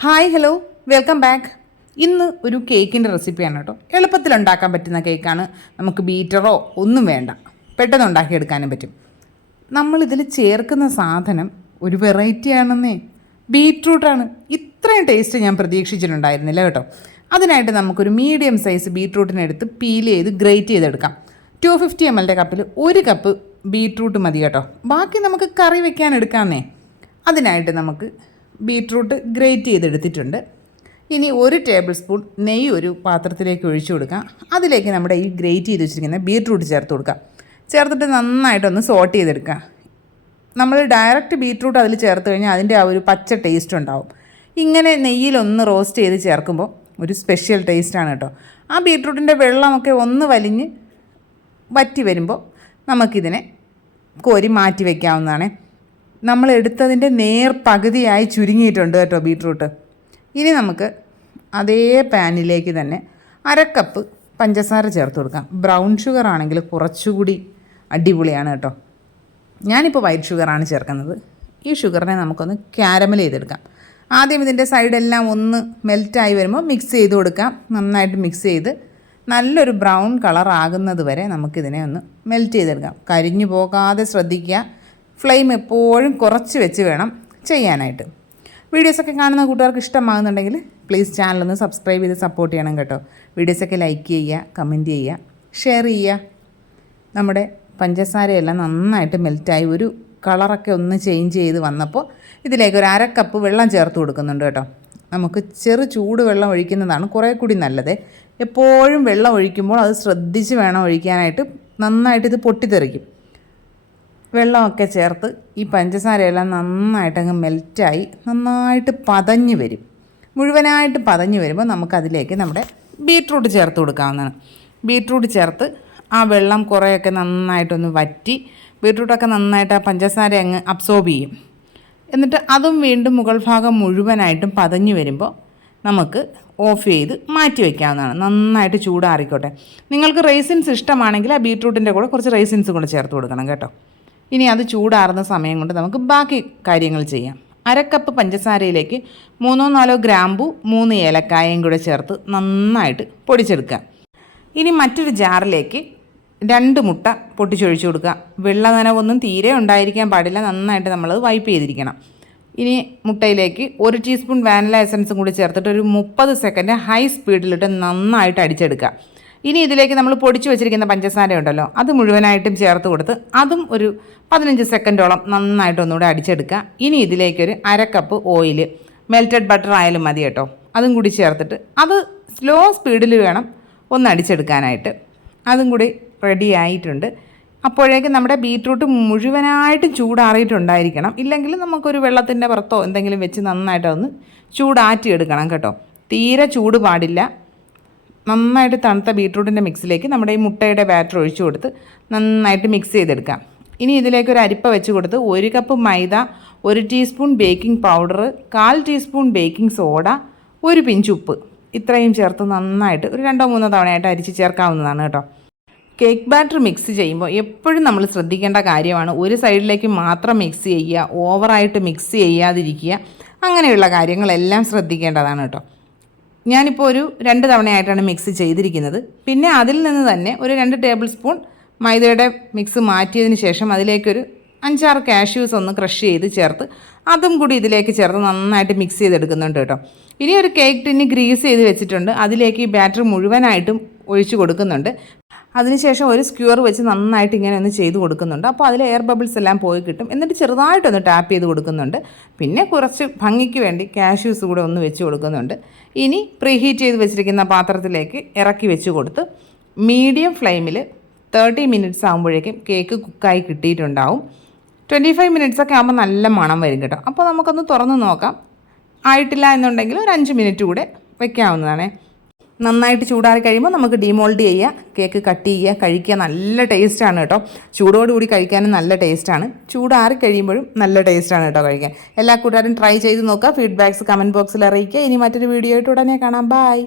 Hi hello welcome back ഇന്ന് ഒരു കേക്കിന്റെ റെസിപ്പിയാണ് കേട്ടോ. എളുപ്പത്തിൽ ഉണ്ടാക്കാൻ പറ്റുന്ന കേക്കാണ്. നമുക്ക് ബീറ്ററോ ഒന്നും വേണ്ട. പെട്ടെന്ന് ഉണ്ടാക്കിയെടുക്കാനും പറ്റും. നമ്മളിതിൽ ചേർക്കുന്ന സാധനം ഒരു വെറൈറ്റി ആണെന്നേ. ബീട്രൂട്ടാണ്. ഇത്രയും ടേസ്റ്റ് ഞാൻ പ്രതീക്ഷിച്ചിട്ടുണ്ടായിരുന്നില്ല കേട്ടോ. അതിനായിട്ട് നമുക്കൊരു മീഡിയം സൈസ് ബീട്രൂട്ടിനെടുത്ത് പീൽ ചെയ്ത് ഗ്രേറ്റ് ചെയ്തെടുക്കാം. ടു ഫിഫ്റ്റി എം എല്ലിന്റെ കപ്പിൽ ഒരു കപ്പ് ബീട്രൂട്ട് മതി കേട്ടോ. ബാക്കി നമുക്ക് കറി വെക്കാൻ എടുക്കാമെന്നേ അതിനായിട്ട് നമുക്ക് ബീട്രൂട്ട് ഗ്രേറ്റ് ചെയ്തെടുത്തിട്ടുണ്ട്. ഇനി ഒരു ടേബിൾ സ്പൂൺ നെയ്യ് ഒരു പാത്രത്തിലേക്ക് ഒഴിച്ചു കൊടുക്കാം. അതിലേക്ക് നമ്മുടെ ഈ ഗ്രേറ്റ് ചെയ്ത് വെച്ചിരിക്കുന്ന ബീട്രൂട്ട് ചേർത്ത് കൊടുക്കാം. ചേർത്തിട്ട് നന്നായിട്ടൊന്ന് സോട്ട് ചെയ്തെടുക്കാം നമ്മൾ ഡയറക്റ്റ് ബീട്രൂട്ട് അതിൽ ചേർത്ത് കഴിഞ്ഞാൽ അതിന്റെ ആ ഒരു പച്ച ടേസ്റ്റ് ഉണ്ടാവും. ഇങ്ങനെ നെയ്യിലൊന്ന് റോസ്റ്റ് ചെയ്ത് ചേർക്കുമ്പോൾ ഒരു സ്പെഷ്യൽ ടേസ്റ്റാണ് കേട്ടോ. ആ ബീട്രൂട്ടിന്റെ വെള്ളമൊക്കെ ഒന്ന് വലിഞ്ഞ് വറ്റി വരുമ്പോൾ നമുക്കിതിനെ കോരി മാറ്റി വയ്ക്കാവുന്നതാണ് നമ്മൾ എടുത്തതിന്റെ നേർ പകുതിയായി ചുരുങ്ങിയിട്ടുണ്ട് കേട്ടോ ബീട്രൂട്ട്. ഇനി നമുക്ക് അതേ പാനിലേക്ക് തന്നെ അരക്കപ്പ് പഞ്ചസാര ചേർത്ത് കൊടുക്കാം. ബ്രൗൺ ഷുഗർ ആണെങ്കിൽ കുറച്ചുകൂടി അടിപൊളിയാണ് കേട്ടോ. ഞാനിപ്പോൾ വൈറ്റ് ഷുഗറാണ് ചേർക്കുന്നത്. ഈ ഷുഗറിനെ നമുക്കൊന്ന് ക്യാരമൽ ചെയ്തെടുക്കാം. ആദ്യം ഇതിന്റെ സൈഡെല്ലാം ഒന്ന് മെൽറ്റായി വരുമ്പോൾ മിക്സ് ചെയ്ത് കൊടുക്കാം. നന്നായിട്ട് മിക്സ് ചെയ്ത് നല്ലൊരു ബ്രൗൺ കളർ ആകുന്നത് വരെ നമുക്കിതിനെ ഒന്ന് മെൽറ്റ് ചെയ്തെടുക്കാം. കരിഞ്ഞു പോകാതെ ശ്രദ്ധിക്കുക. ഫ്ലെയിം എപ്പോഴും കുറച്ച് വെച്ച് വേണം ചെയ്യാനായിട്ട്. വീഡിയോസൊക്കെ കാണുന്ന കൂട്ടുകാർക്ക് ഇഷ്ടമാകുന്നുണ്ടെങ്കിൽ പ്ലീസ് ചാനലൊന്ന് സബ്സ്ക്രൈബ് ചെയ്ത് സപ്പോർട്ട് ചെയ്യണം കേട്ടോ. വീഡിയോസൊക്കെ ലൈക്ക് ചെയ്യുക കമന്റ് ചെയ്യുക ഷെയർ ചെയ്യുക. നമ്മുടെ പഞ്ചസാരയെല്ലാം നന്നായിട്ട് മെൽറ്റായി ഒരു കളറൊക്കെ ഒന്ന് ചേഞ്ച് ചെയ്ത് വന്നപ്പോൾ ഇതിലേക്ക് ഒരു അര കപ്പ് വെള്ളം ചേർത്ത് കൊടുക്കുന്നുണ്ട് കേട്ടോ. നമുക്ക് ചെറു ചൂട് വെള്ളം ഒഴിക്കുന്നതാണ് കുറേ കൂടി നല്ലത്. എപ്പോഴും വെള്ളം ഒഴിക്കുമ്പോൾ അത് ശ്രദ്ധിച്ച് വേണം ഒഴിക്കാനായിട്ട് നന്നായിട്ട് ഇത് പൊട്ടിത്തെറിക്കും. വെള്ളമൊക്കെ ചേർത്ത് ഈ പഞ്ചസാരയെല്ലാം നന്നായിട്ടങ്ങ് മെൽറ്റായി നന്നായിട്ട് പതഞ്ഞ് വരും. മുഴുവനായിട്ട് പതഞ്ഞ് വരുമ്പോൾ നമുക്കതിലേക്ക് നമ്മുടെ ബീട്രൂട്ട് ചേർത്ത് കൊടുക്കാവുന്നതാണ്. ബീട്രൂട്ട് ചേർത്ത് ആ വെള്ളം കുറേയൊക്കെ നന്നായിട്ടൊന്ന് വറ്റി ബീട്രൂട്ടൊക്കെ നന്നായിട്ട് ആ പഞ്ചസാര അങ്ങ് അബ്സോർബ് ചെയ്യും. എന്നിട്ട് അതും വീണ്ടും മുകൾ ഭാഗം മുഴുവനായിട്ടും പതഞ്ഞ് വരുമ്പോൾ നമുക്ക് ഓഫ് ചെയ്ത് മാറ്റി വയ്ക്കാവുന്നതാണ് നന്നായിട്ട് ചൂടാറിക്കോട്ടെ. നിങ്ങൾക്ക് റേസിൻസ് ഇഷ്ടമാണെങ്കിൽ ആ ബീട്രൂട്ടിന്റെ കൂടെ കുറച്ച് റേസിൻസ് കൂടെ ചേർത്ത് കൊടുക്കണം കേട്ടോ. ഇനി അത് ചൂടാറുന്ന സമയം കൊണ്ട് നമുക്ക് ബാക്കി കാര്യങ്ങൾ ചെയ്യാം. അരക്കപ്പ് പഞ്ചസാരയിലേക്ക് മൂന്നോ നാലോ ഗ്രാമ്പു മൂന്ന് ഏലക്കായയും കൂടെ ചേർത്ത് നന്നായിട്ട് പൊടിച്ചെടുക്കുക ഇനി മറ്റൊരു ജാറിലേക്ക് രണ്ട് മുട്ട പൊട്ടിച്ചൊഴിച്ചു കൊടുക്കുക വെള്ള നനവൊന്നും തീരെ ഉണ്ടായിരിക്കാൻ പാടില്ല. നന്നായിട്ട് നമ്മളത് വൈപ്പ് ചെയ്തിരിക്കണം. ഇനി മുട്ടയിലേക്ക് ഒരു ടീസ്പൂൺ വാനില എസൻസും കൂടി ചേർത്തിട്ട് ഒരു മുപ്പത് സെക്കൻഡ് ഹൈ സ്പീഡിലിട്ട് നന്നായിട്ട് അടിച്ചെടുക്കുക ഇനി ഇതിലേക്ക് നമ്മൾ പൊടിച്ചു വെച്ചിരിക്കുന്ന പഞ്ചസാര ഉണ്ടല്ലോ അത് മുഴുവനായിട്ടും ചേർത്ത് കൊടുത്ത് അതും ഒരു പതിനഞ്ച് സെക്കൻഡോളം നന്നായിട്ട് ഒന്നുകൂടെ അടിച്ചെടുക്കുക. ഇനി ഇതിലേക്കൊരു അര കപ്പ് ഓയിൽ മെൽറ്റഡ് ബട്ടർ ആയാലും മതി കേട്ടോ. അതും കൂടി ചേർത്തിട്ട് അത് സ്ലോ സ്പീഡിൽ വേണം ഒന്ന് അടിച്ചെടുക്കാനായിട്ട്. അതും കൂടി റെഡി ആയിട്ടുണ്ട്. അപ്പോഴേക്കും നമ്മുടെ ബീട്രൂട്ട് മുഴുവനായിട്ടും ചൂടാറിയിട്ടുണ്ടായിരിക്കണം. ഇല്ലെങ്കിൽ നമുക്കൊരു വെള്ളത്തിന്റെ പുറത്തോ എന്തെങ്കിലും വെച്ച് നന്നായിട്ടൊന്ന് ചൂടാറ്റിയെടുക്കണം കേട്ടോ. തീരെ ചൂട് പാടില്ല. നന്നായിട്ട് തണുത്ത ബീട്രൂട്ടിന്റെ മിക്സിലേക്ക് നമ്മുടെ ഈ മുട്ടയുടെ ബാറ്റർ ഒഴിച്ചു കൊടുത്ത് നന്നായിട്ട് മിക്സ് ചെയ്തെടുക്കാം. ഇനി ഇതിലേക്ക് ഒരു അരിപ്പ വെച്ച് കൊടുത്ത് ഒരു കപ്പ് മൈദ ഒരു ടീസ്പൂൺ ബേക്കിംഗ് പൗഡർ കാൽ ടീസ്പൂൺ ബേക്കിംഗ് സോഡ ഒരു പിഞ്ച് ഉപ്പ്. ഇത്രയും ചേർത്ത് നന്നായിട്ട് ഒരു രണ്ടോ മൂന്നോ തവണയായിട്ട് അരിച്ച് ചേർക്കാവുന്നതാണ് കേട്ടോ. കേക്ക് ബാറ്റർ മിക്സ് ചെയ്യുമ്പോൾ എപ്പോഴും നമ്മൾ ശ്രദ്ധിക്കേണ്ട കാര്യമാണ് ഒരു സൈഡിലേക്ക് മാത്രം മിക്സ് ചെയ്യുക ഓവറായിട്ട് മിക്സ് ചെയ്യാതിരിക്കുക അങ്ങനെയുള്ള കാര്യങ്ങളെല്ലാം ശ്രദ്ധിക്കേണ്ടതാണ് കേട്ടോ. ഞാനിപ്പോൾ ഒരു രണ്ട് തവണയായിട്ടാണ് മിക്സ് ചെയ്തിരിക്കുന്നത്. പിന്നെ അതിൽ നിന്ന് തന്നെ ഒരു രണ്ട് ടേബിൾ സ്പൂൺ മൈദയുടെ മിക്സ് മാറ്റിയതിന് ശേഷം അതിലേക്കൊരു അഞ്ചാറ് കാഷ്യൂസ് ഒന്ന് ക്രഷ് ചെയ്ത് ചേർത്ത് അതും കൂടി ഇതിലേക്ക് ചേർത്ത് നന്നായിട്ട് മിക്സ് ചെയ്തെടുക്കുന്നുണ്ട് കേട്ടോ. ഇനി ഒരു കേക്ക് ടിന്നി ഗ്രീസ് ചെയ്ത് വെച്ചിട്ടുണ്ട്. അതിലേക്ക് ഈ ബാറ്റർ മുഴുവനായിട്ടും ഒഴിച്ചു കൊടുക്കുന്നുണ്ട്. അതിനുശേഷം ഒരു സ്ക്യൂർ വെച്ച് നന്നായിട്ട് ഇങ്ങനെ ഒന്ന് ചെയ്ത് കൊടുക്കുന്നുണ്ട്. അപ്പോൾ അതിൽ എയർ ബബിൾസ് എല്ലാം പോയി കിട്ടും. എന്നിട്ട് ചെറുതായിട്ടൊന്ന് ടാപ്പ് ചെയ്ത് കൊടുക്കുന്നുണ്ട്. പിന്നെ കുറച്ച് ഭംഗിക്ക് വേണ്ടി കാഷ്യൂസ് കൂടെ ഒന്ന് വെച്ച് കൊടുക്കുന്നുണ്ട്. ഇനി പ്രീഹീറ്റ് ചെയ്ത് വെച്ചിരിക്കുന്ന പാത്രത്തിലേക്ക് ഇറക്കി വെച്ച് കൊടുത്ത് മീഡിയം ഫ്ലെയിമിൽ തേർട്ടി മിനിറ്റ്സ് ആകുമ്പോഴേക്കും കേക്ക് കുക്കായി കിട്ടിയിട്ടുണ്ടാവും. ട്വന്റി ഫൈവ് മിനിറ്റ്സ് ഒക്കെ ആകുമ്പോൾ നല്ല മണം വരും കേട്ടോ. അപ്പോൾ നമുക്കൊന്ന് തുറന്ന് നോക്കാം. ആയിട്ടില്ല എന്നുണ്ടെങ്കിൽ ഒരു അഞ്ച് മിനിറ്റ് കൂടെ വെക്കാവുന്നതാണ്. നന്നായിട്ട് ചൂടാറി കഴിയുമ്പോൾ നമുക്ക് ഡിമോൾഡ് ചെയ്യുക കേക്ക് കട്ട് ചെയ്യുക കഴിക്കുക. നല്ല ടേസ്റ്റാണ് കേട്ടോ. ചൂടോടുകൂടി കഴിക്കാനും നല്ല ടേസ്റ്റാണ് ചൂടാറി കഴിയുമ്പോഴും നല്ല ടേസ്റ്റാണ് കേട്ടോ കഴിക്കാൻ. എല്ലാ കൂട്ടുകാരും ട്രൈ ചെയ്ത് നോക്കുക. ഫീഡ്ബാക്സ് കമന്റ് ബോക്സിൽ അറിയിക്കുക. ഇനി മറ്റൊരു വീഡിയോ ആയിട്ട് ഉടനെ കാണാം. ബായ്